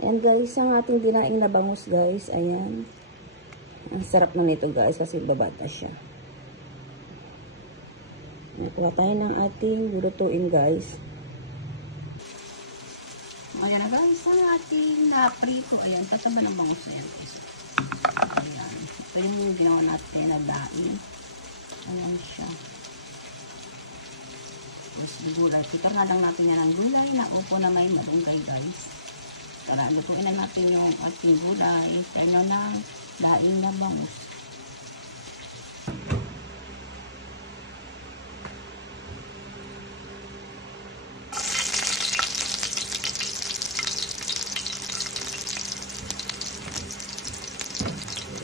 Ayan guys, ang ating dinaing na bangus guys. Ayan. Ang sarap na nito guys kasi babata siya. Nakuha tayo ng ating lulutuin guys. Ayan na guys, ang ating prito. Ayan, kasama ng bangus na yan. Ayan. Ito yung ginawa natin na daing. Ayan siya. Tapos gulay. Kita nga lang natin yan ang gulay na upo na may malunggay guys. Tara, nakuha na natin yung ating gulay. Tayo na daing na bangus.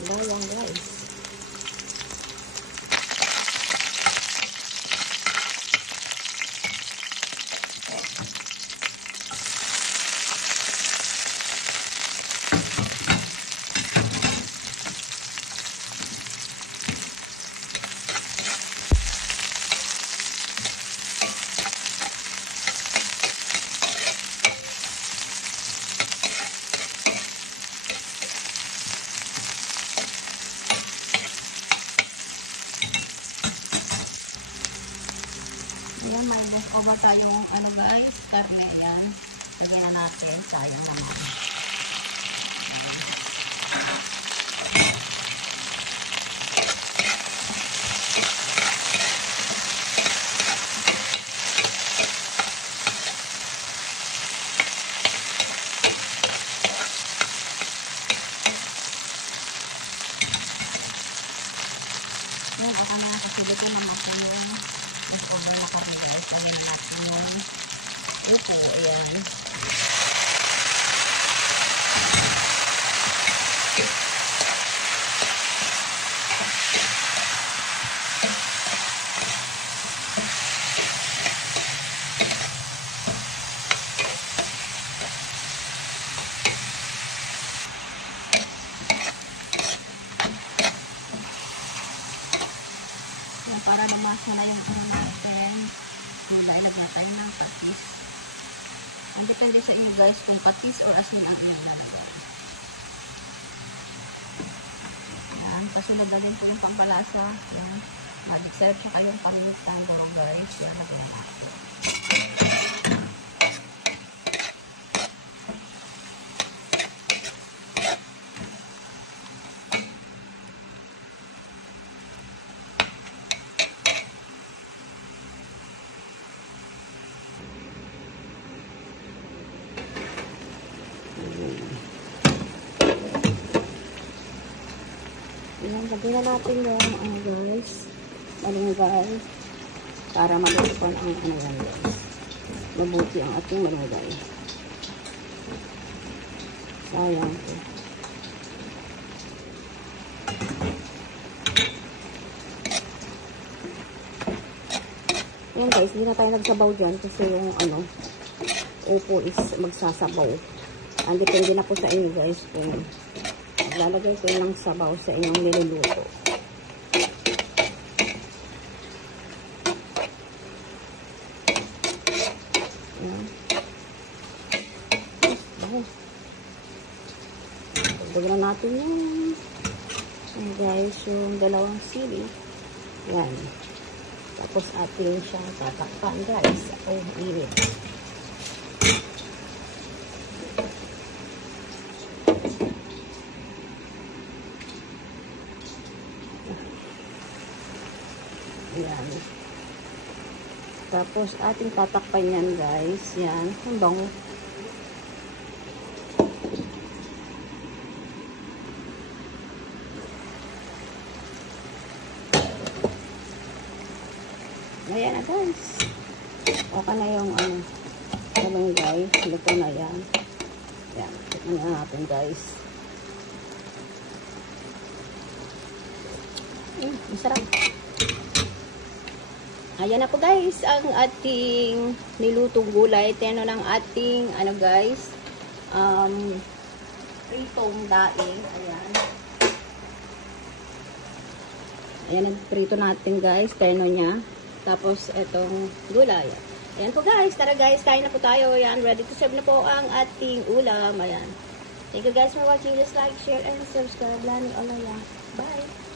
Bawang guys. Ayan, may nagkaba tayong ano guys, karne. Ayan, lagyan na natin, sayang naman. Ayan, ako na kasi dito na natin yung gusto mo makabigay ay natin yung lupo. Ayan. Para namasya na yung ulo natin, mailagyan na tayo ng patis. Ang depende sa iyo guys kung patis or asin ang iyong nalagay. Ayan, kasunod na din po yung pampalasa. Ayan, magic syrup siya kayong panglutan ko guys. Ayan, lagyan na natin. Ayan, lagyan na natin yung guys, malunggay para malupan ang yan guys. Mabuti ang ating malunggay. Sayang po. Ayan guys, hindi na tayo nagsabaw dyan kasi yung upo is magsasabaw. Ang depende na po sa inyo guys kung lalagay ko ng sabaw sa inyong niluluto. Ayan. Dagdagan na natin yung guys, yung dalawang sili. Ayan. Tapos atin siya tatakpan guys. Oh, init. Ayan. Tapos, ating tatakpan yan, guys. Yan. Ang bango. Ayan na, guys. Okay na yung, guys. Luto na yan. Ayan. Tignan na natin, guys. Masarap. Ayan na po guys, ang ating nilutong gulay. Teno ng ating, guys, pritong daing. Ayan. Ayan ang prito natin guys, teno niya. Tapos, etong gulay. Ayan po guys. Tara guys, kain na po tayo. Ayan, ready to serve na po ang ating ulam. Ayan. Thank you guys for watching. Just like, share, and subscribe. Lani Olaya. Bye!